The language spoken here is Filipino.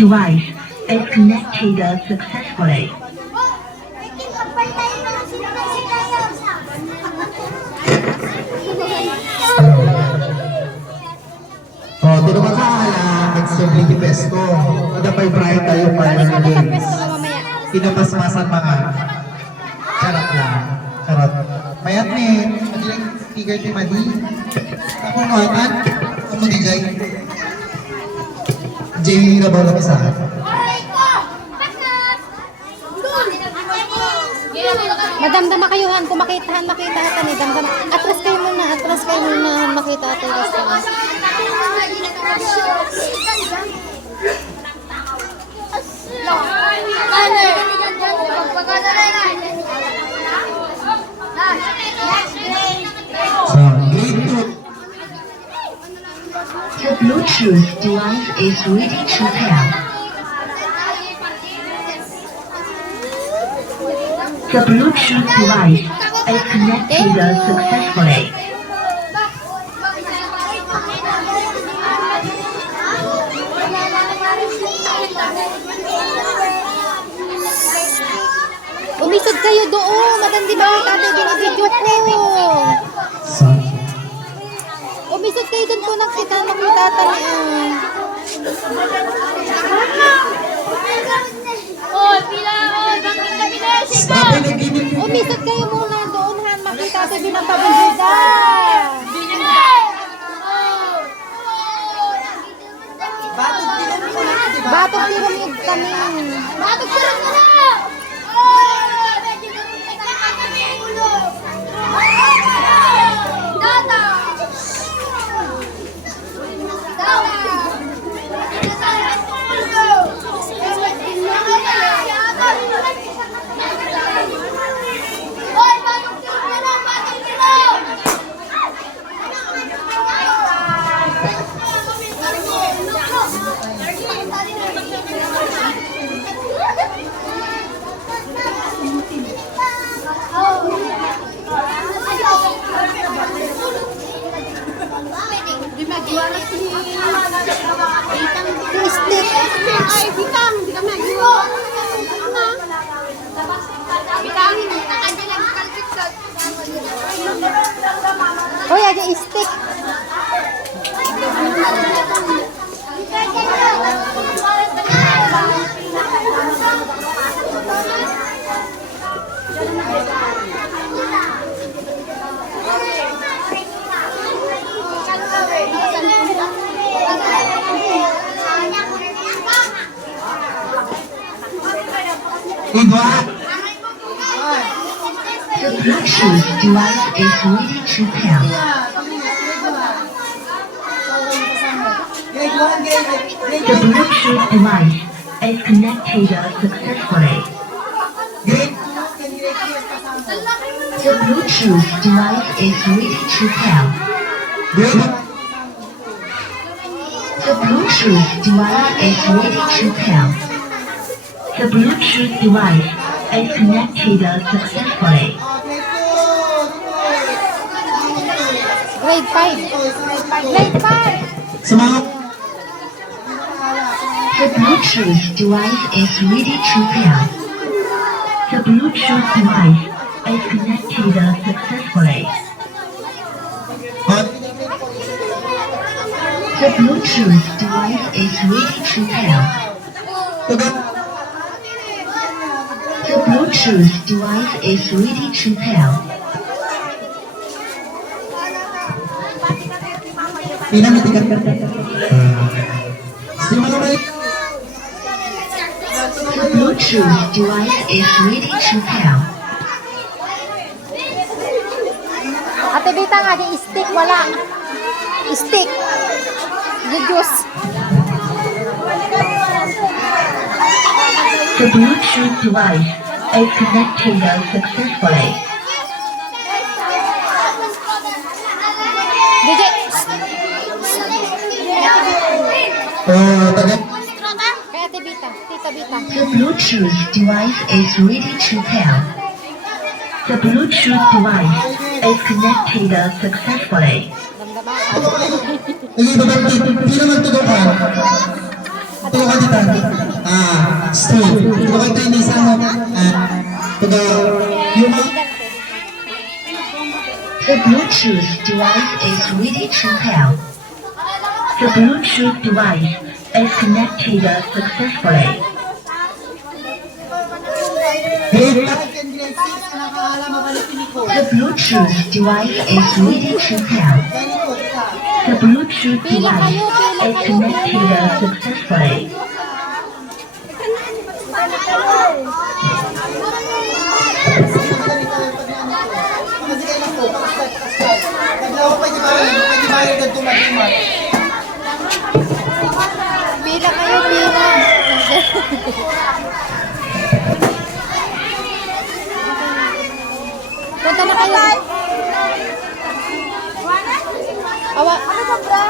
device is connected successfully. Oh, di naman kaala, nag-stability pesto. Ada pa Brian tayo para ng games. Pinapasmasan mga. Charot lang. Charot. Mayat ni, madilang figure ti Madi. Ako nuwatan, ako digay. Jay na ba lang isa? Madamdama kayuhan, kung makita ata ni damdama. Atras kayo muna, makita ata yung restaurant. So, grade 2. The Bluetooth device is ready to pair. The Bluetooth device is connected successfully. Umisod kayo doon, madandi ba yung tatay binibidyo ko? So, Umisod kayo doon po nakita ata ni sabi na ginin mo. Umisod kayo muna doon, han, makita sa binapabida. Batok piramid kami. Batok piramid na! Hoy, ada stick. Edward! The Bluetooth device is ready to pair. The Bluetooth device is connected successfully. The Bluetooth device is ready to pair. Grade The Bluetooth device is ready to pair. The Bluetooth device is connected successfully. Grade 5. Grade 5. sa mga The Bluetooth device is ready to pair. The Bluetooth device is connected successfully. The Bluetooth device is ready to pair. The Bluetooth device is ready to pair. pinamitikat ka. Sino mo naman? The Bluetooth device is ready to pair. Ate Bita nga, di stick, wala. Stick. Juice. The Bluetooth device is connected successfully. DJ. Taga. Kaya Ate Bita, Tita Bita. The Bluetooth device is ready to pair. The Bluetooth device is connected successfully. Damdama. Nag-iba ba? Di naman tugaw ka. Tulungan dito. Steve. Tulungan tayo ni Sano. Pag yung The Bluetooth device is ready to help. The Bluetooth device is connected successfully. The Bluetooth device is ready to help. The Bluetooth device is connected successfully. Pila kayo, pila. Punta na kayo. Awa. Ano ba, bra?